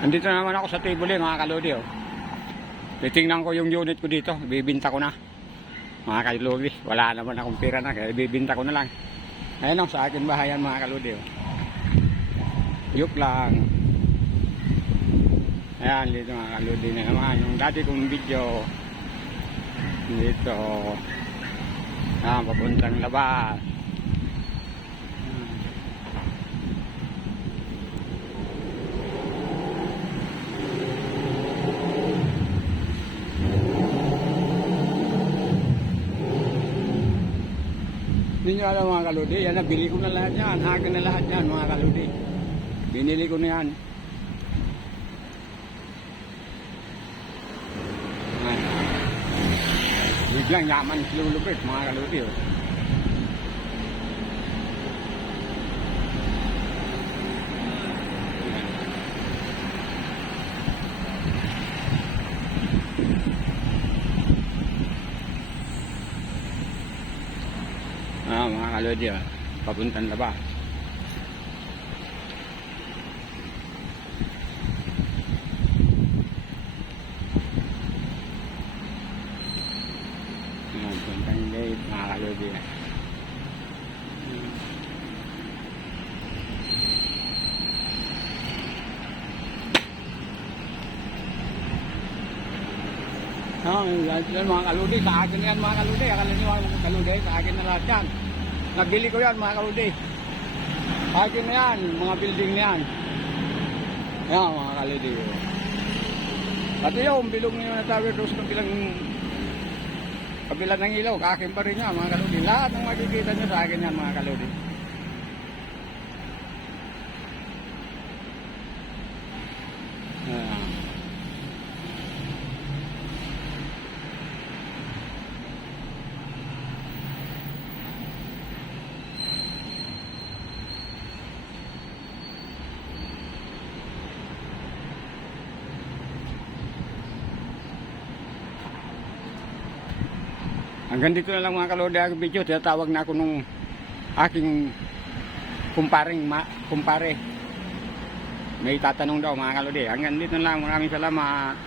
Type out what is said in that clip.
Andito na naman ako sa table mga kalodi. Oh. Titingnan ko yung unit ko dito. Bibinta ko na. Mga kalodi. Wala naman akong pera na. Kaya bibinta ko na lang. Ayan o, sa akin bahayan mga kalodi. Oh. Yuk lang. Ayan, dito mga kalodi na naman. Yung dati kong video. Dito. Ayan, papuntang labas. Hindi nyo alam mga kaludi, yan nabili ko na lahat yan, akin na lahat yan mga kaludi. Binili ko na yan. Biglang yaman silulupit mga kaludi. Oh. Mga kalodi, papuntang labas. Puntang gate mga kalodi. Yan mga kaludi, sa akin yan mga kaludi. Akala nyo mga kaludi, sa akin na lahat yan. Nabili ko yan mga kaludi. Sa akin na yan, mga building na yan. Yan mga kaludi. At yung bilog nyo na tower doon sa kabila ng ilaw, kakin pa rin yan mga kaludi. Lahat ng makikita nyo sa akin yan mga kaludi. Hanggang dito na lang mga kalodi ang video. Tinatawag na ako nung aking kumpare. May tatanong daw mga kalodi. Hanggang dito na lang. Maraming salamat.